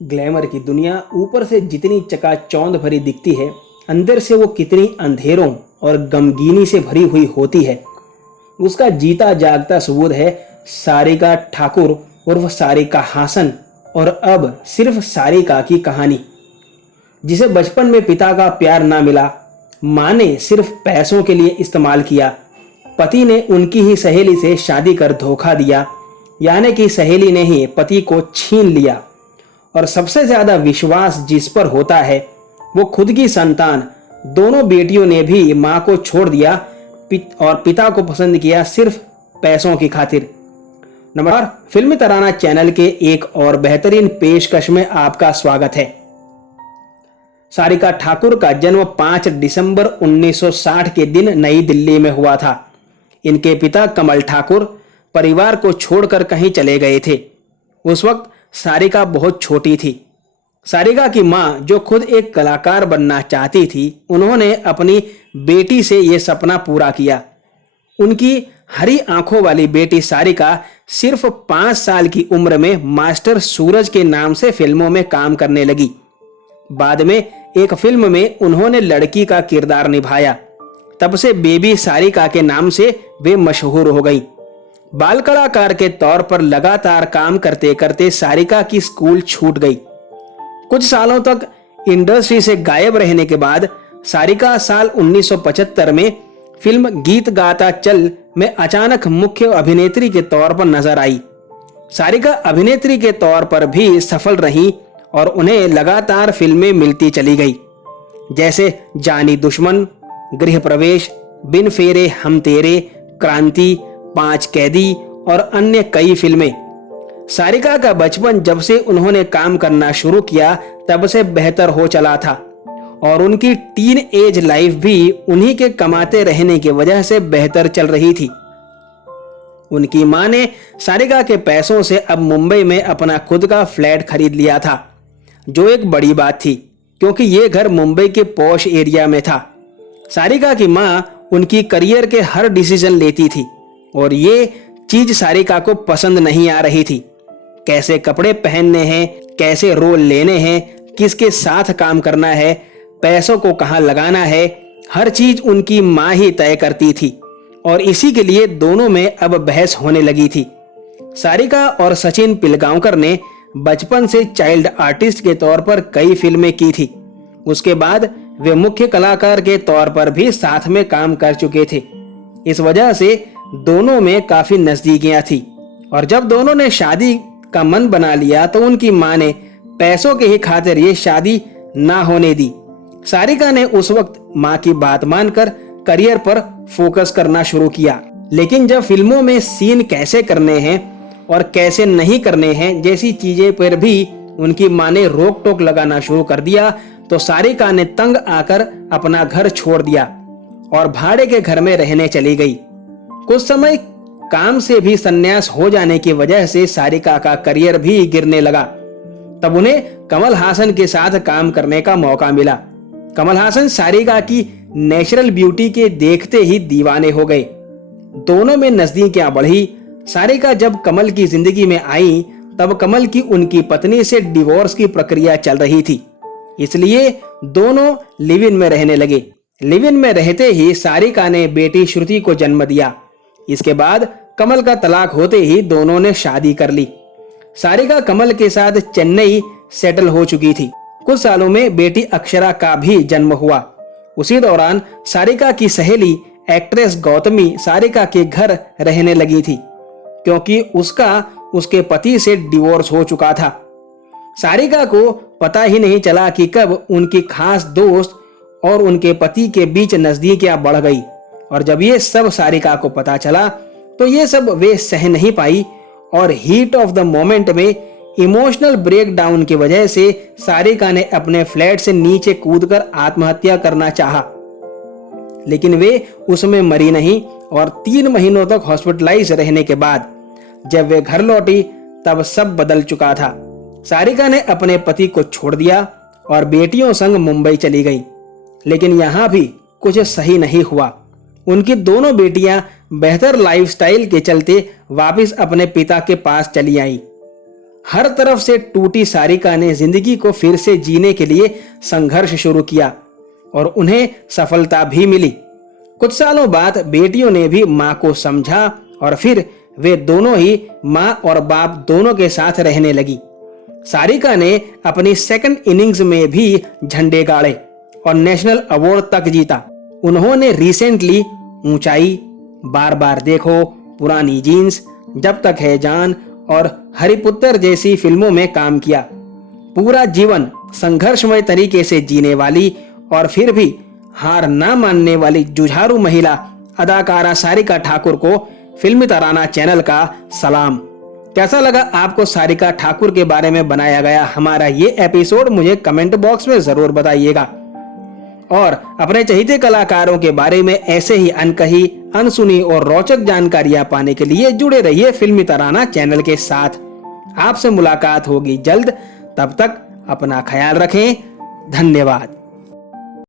Glamour की दुनिया ऊपर से जितनी चकाचौंध भरी दिखती है, अंदर से वो कितनी अंधेरों और गमगीनी से भरी हुई होती है, उसका जीता जागता सबूत है सारिका ठाकुर उर्फ सारिका हासन और अब सिर्फ सारिका की कहानी। जिसे बचपन में पिता का प्यार ना मिला, माँ ने सिर्फ पैसों के लिए इस्तेमाल किया, पति ने उनकी ही सहेली से शादी कर धोखा दिया, यानी कि सहेली ने ही पति को छीन लिया, और सबसे ज्यादा विश्वास जिस पर होता है वो खुद की संतान। दोनों बेटियों ने भी माँ को छोड़ दिया और पिता को पसंद किया सिर्फ पैसों की खातिर। नमस्कार, फिल्मी तराना चैनल के एक और बेहतरीन पेशकश में आपका स्वागत है। सारिका ठाकुर का जन्म 5 दिसंबर 1960 के दिन नई दिल्ली में हुआ था। इनके पिता कमल ठाकुर परिवार को छोड़कर कहीं चले गए थे। उस वक्त सारिका बहुत छोटी थी। सारिका की मां, जो खुद एक कलाकार बनना चाहती थी, उन्होंने अपनी बेटी से यह सपना पूरा किया। उनकी हरी आंखों वाली बेटी सारिका सिर्फ 5 साल की उम्र में मास्टर सूरज के नाम से फिल्मों में काम करने लगी। बाद में एक फिल्म में उन्होंने लड़की का किरदार निभाया। तब से बेबी सारिका के नाम से वे मशहूर हो गई। बाल कलाकार के तौर पर लगातार काम करते करते सारिका की स्कूल छूट गई। कुछ सालों तक इंडस्ट्री से गायब रहने के बाद सारिका साल 1975 में फिल्म गीत गाता चल में अचानक मुख्य अभिनेत्री के तौर पर नजर आई। सारिका अभिनेत्री के तौर पर भी सफल रही और उन्हें लगातार फिल्में मिलती चली गई, जैसे जानी दुश्मन, गृह प्रवेश, बिन फेरे हम तेरे, क्रांति, 5 कैदी और अन्य कई फिल्में। सारिका का बचपन जब से उन्होंने काम करना शुरू किया तब से बेहतर हो चला था और उनकी टीन एज लाइफ भी उन्हीं के कमाते रहने की वजह से बेहतर चल रही थी। उनकी मां ने सारिका के पैसों से अब मुंबई में अपना खुद का फ्लैट खरीद लिया था, जो एक बड़ी बात थी क्योंकि ये घर मुंबई के पॉश एरिया में था। सारिका की मां उनकी करियर के हर डिसीजन लेती थी और ये चीज सारिका को पसंद नहीं आ रही थी। कैसे कपड़े पहनने हैं, कैसे रोल लेने हैं, किसके साथ काम करना है, पैसों को कहां लगाना है, हर चीज उनकी मां ही तय करती थी और इसी के लिए दोनों में अब बहस होने लगी थी। सारिका और सचिन पिलगांवकर ने बचपन से चाइल्ड आर्टिस्ट के तौर पर कई फिल्में की थी। उसके बाद वे मुख्य कलाकार के तौर पर भी साथ में काम कर चुके थे। इस वजह से दोनों में काफी नजदीकियां थी और जब दोनों ने शादी का मन बना लिया तो उनकी मां ने पैसों के ही खातिर ये शादी ना होने दी। सारिका ने उस वक्त मां की बात मानकर करियर पर फोकस करना शुरू किया, लेकिन जब फिल्मों में सीन कैसे करने हैं और कैसे नहीं करने हैं जैसी चीजें पर भी उनकी मां ने रोक टोक लगाना शुरू कर दिया तो सारिका ने तंग आकर अपना घर छोड़ दिया और भाड़े के घर में रहने चली गई। कुछ समय काम से भी संन्यास हो जाने की वजह से सारिका का करियर भी गिरने लगा। तब उन्हें कमल हासन के साथ काम करने का मौका मिला। कमल हासन सारिका की नेचुरल ब्यूटी के देखते ही दीवाने हो गए। दोनों में नजदीकियां बढ़ी। सारिका जब कमल की जिंदगी में आई तब कमल की उनकी पत्नी से डिवोर्स की प्रक्रिया चल रही थी, इसलिए दोनों लिव इन में रहने लगे। लिव इन में रहते ही सारिका ने बेटी श्रुति को जन्म दिया। इसके बाद कमल का तलाक होते ही दोनों ने शादी कर ली। सारिका कमल के साथ चेन्नई सेटल हो चुकी थी। कुछ सालों में बेटी अक्षरा का भी जन्म हुआ। उसी दौरान सारिका की सहेली एक्ट्रेस गौतमी सारिका के घर रहने लगी थी क्योंकि उसका उसके पति से डिवोर्स हो चुका था। सारिका को पता ही नहीं चला कि कब उनकी खास दोस्त और उनके पति के बीच नजदीकियां बढ़ गई और जब ये सब सारिका को पता चला तो ये सब वे सह नहीं पाई और हीट ऑफ द मोमेंट में इमोशनल ब्रेकडाउन की वजह से सारिका ने अपने फ्लैट से नीचे कूदकर आत्महत्या करना चाहा, लेकिन वे उसमें मरी नहीं और 3 महीनों तक हॉस्पिटलाइज रहने के बाद जब वे घर लौटी तब सब बदल चुका था। सारिका ने अपने पति को छोड़ दिया और बेटियों संग मुंबई चली गई, लेकिन यहाँ भी कुछ सही नहीं हुआ। उनकी दोनों बेटियां बेहतर लाइफस्टाइल के चलते वापस अपने पिता के पास चली आईं। हर तरफ से टूटी सारिका ने जिंदगी को फिर से जीने के लिए संघर्ष शुरू किया और उन्हें सफलता भी मिली। कुछ सालों बाद बेटियों ने भी मां को समझा और फिर वे दोनों ही मां और बाप दोनों के साथ रहने लगी। सारिका ने अपनी सेकंड इनिंग्स में भी झंडे गाड़े और नेशनल अवार्ड तक जीता। उन्होंने रिसेंटली ऊंचाई, बार बार देखो, पुरानी जीन्स, जब तक है जान और हरिपुत्र जैसी फिल्मों में काम किया। पूरा जीवन संघर्षमय तरीके से जीने वाली और फिर भी हार ना मानने वाली जुझारू महिला अदाकारा सारिका ठाकुर को फिल्मी तराना चैनल का सलाम। कैसा लगा आपको सारिका ठाकुर के बारे में बनाया गया हमारा ये एपिसोड, मुझे कमेंट बॉक्स में जरूर बताइएगा। और अपने चहेते कलाकारों के बारे में ऐसे ही अनकही, अनसुनी और रोचक जानकारियां पाने के लिए जुड़े रहिए फिल्मी तराना चैनल के साथ। आपसे मुलाकात होगी जल्द, तब तक अपना ख्याल रखें। धन्यवाद।